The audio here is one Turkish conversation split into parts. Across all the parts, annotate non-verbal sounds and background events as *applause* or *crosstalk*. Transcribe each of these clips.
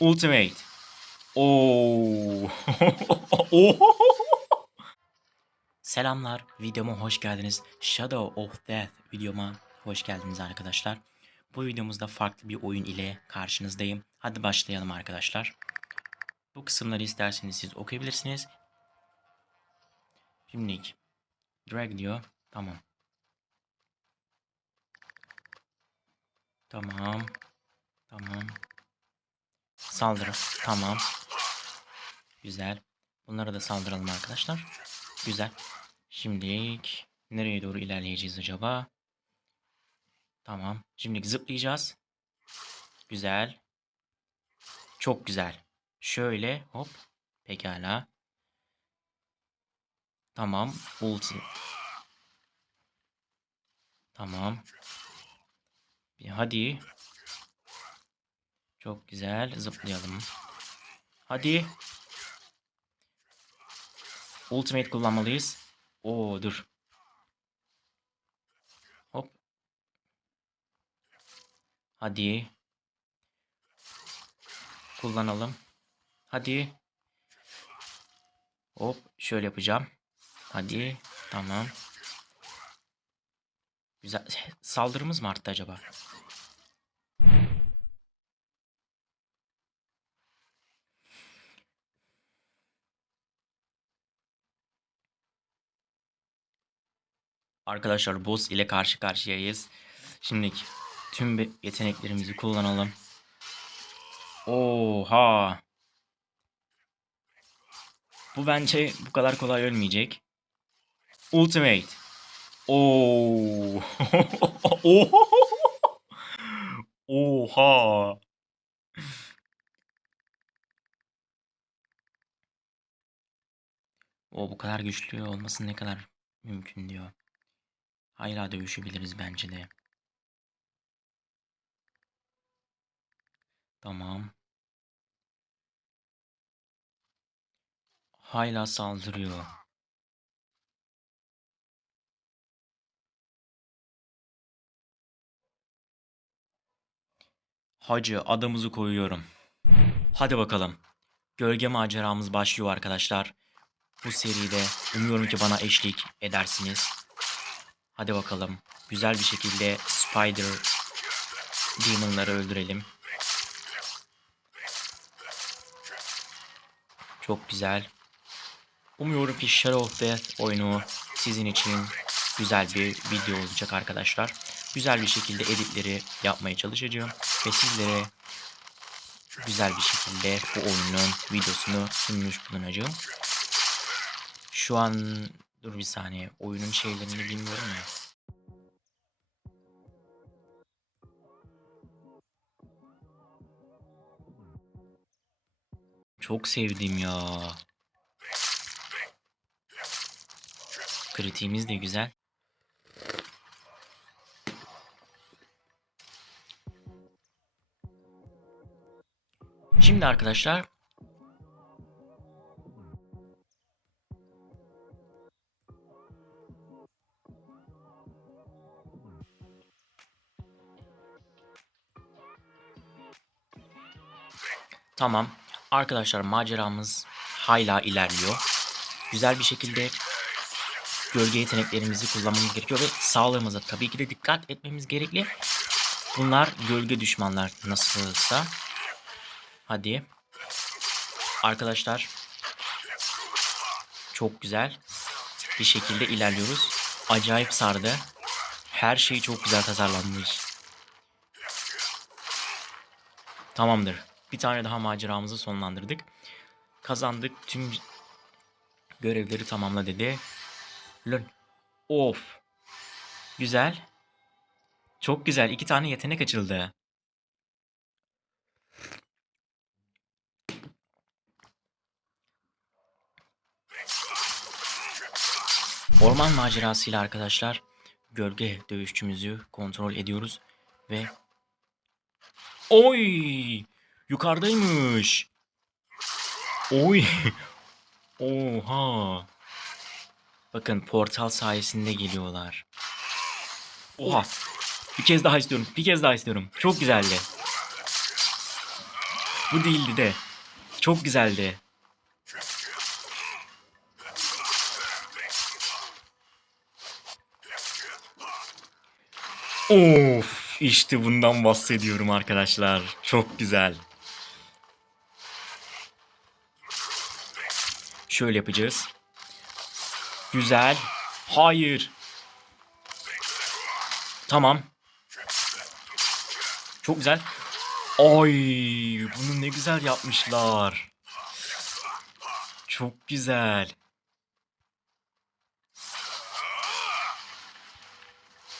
Ultimate. Oo. *laughs* Selamlar. Videoma hoş geldiniz. Shadow of Death videoma hoş geldiniz arkadaşlar. Bu videomuzda farklı bir oyun ile karşınızdayım. Hadi başlayalım arkadaşlar. Bu kısımları isterseniz siz okuyabilirsiniz. Şimdi drag diyor. Tamam. Tamam. Tamam. Saldırı. Tamam. Güzel. Bunlara da saldıralım arkadaşlar. Güzel. Şimdi nereye doğru ilerleyeceğiz acaba? Tamam. Şimdi zıplayacağız. Güzel. Çok güzel. Şöyle hop. Pekala. Tamam. Ulti. Tamam. Hadi. Çok güzel. Zıplayalım. Hadi. Ultimate kullanmalıyız. Oo dur. Hop. Hadi. Kullanalım. Hadi. Hop şöyle yapacağım. Hadi. Tamam. Güzel. *laughs* Saldırımız mı arttı acaba? Arkadaşlar boss ile karşı karşıyayız. Şimdi tüm yeteneklerimizi kullanalım. Oha. Bu bence bu kadar kolay ölmeyecek. Ultimate. Oo. *laughs* Oha. O bu kadar güçlü olması ne kadar mümkün diyor. Hala dövüşebiliriz bence de. Tamam. Hala saldırıyor. Hacı adamızı koyuyorum. Hadi bakalım. Gölge maceramız başlıyor arkadaşlar. Bu seride umuyorum ki bana eşlik edersiniz. Hadi bakalım. Güzel bir şekilde Spider Demon'ları öldürelim. Çok güzel. Umuyorum ki Shadow of Death oyunu sizin için güzel bir video olacak arkadaşlar. Güzel bir şekilde editleri yapmaya çalışacağım ve sizlere güzel bir şekilde bu oyunun videosunu sunmuş bulunacağım. Şu an dur bir saniye oyunun şeylerini bilmiyorum ya. Çok sevdim ya. Kritiğimiz de güzel. Şimdi arkadaşlar Tamam. Arkadaşlar maceramız hala ilerliyor. Güzel bir şekilde gölge yeteneklerimizi kullanmamız gerekiyor ve sağlığımıza tabii ki de dikkat etmemiz gerekli. Bunlar gölge düşmanlar nasılsa. Hadi. Arkadaşlar çok güzel bir şekilde ilerliyoruz. Acayip sardı. Her şey çok güzel tasarlanmış. Tamamdır. Bir tane daha maceramızı sonlandırdık. Kazandık. Tüm görevleri tamamla dedi. Lön. Of. Güzel. Çok güzel. İki tane yetenek açıldı. Orman macerasıyla arkadaşlar gölge dövüşçümüzü kontrol ediyoruz ve Oy! Yukarıdaymış. Oy! Oha! Bakın portal sayesinde geliyorlar. Oha! Bir kez daha istiyorum. Bir kez daha istiyorum. Çok güzeldi. Bu değildi de. Çok güzeldi. Of, işte bundan bahsediyorum arkadaşlar. Çok güzel. Şöyle yapacağız. Güzel. Hayır. Tamam. Çok güzel. Ay, bunu ne güzel yapmışlar. Çok güzel.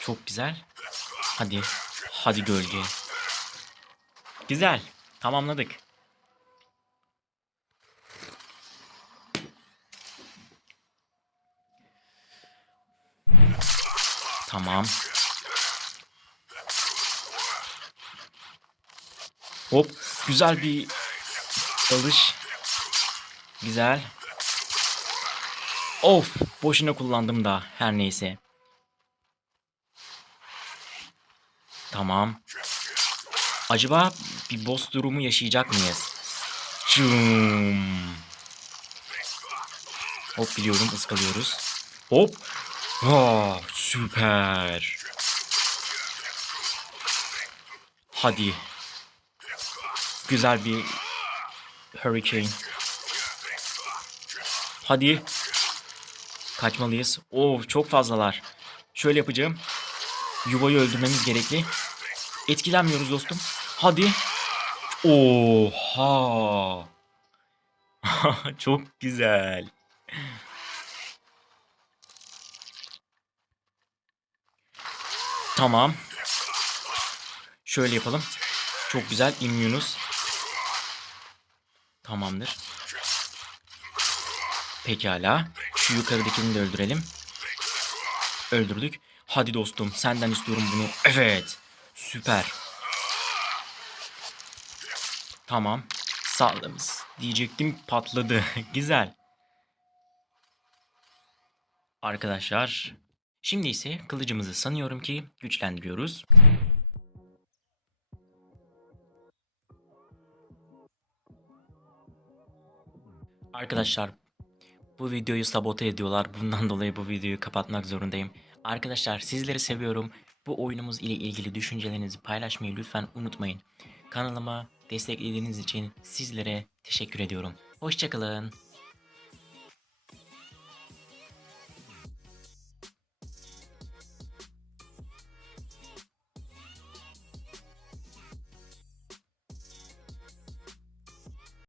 Çok güzel. Hadi. Hadi gölge. Güzel. Tamamladık. Tamam. Hop. Güzel bir dalış. Güzel. Of. Boşuna kullandım da. Her neyse. Tamam. Acaba bir boss durumu yaşayacak mıyız? Çum. Hop biliyorum ıskalıyoruz. Hop. Ha, süper. Hadi. Güzel bir hurricane. Hadi. Kaçmalıyız. Oo çok fazlalar. Şöyle yapacağım. Yuvayı öldürmemiz gerekli. Etkilenmiyoruz dostum. Hadi. Oha. *laughs* Çok güzel. Tamam. Şöyle yapalım. Çok güzel. İmmünüz. Tamamdır. Pekala. Şu yukarıdakini de öldürelim. Öldürdük. Hadi dostum senden istiyorum bunu. Evet. Süper. Tamam. Sağlığımız diyecektim patladı. *laughs* Güzel. Arkadaşlar şimdi ise kılıcımızı sanıyorum ki güçlendiriyoruz. Arkadaşlar bu videoyu sabote ediyorlar. Bundan *laughs* dolayı bu videoyu kapatmak zorundayım. Arkadaşlar sizleri seviyorum. Bu oyunumuz ile ilgili düşüncelerinizi paylaşmayı lütfen unutmayın. Kanalıma desteklediğiniz için sizlere teşekkür ediyorum. Hoşçakalın.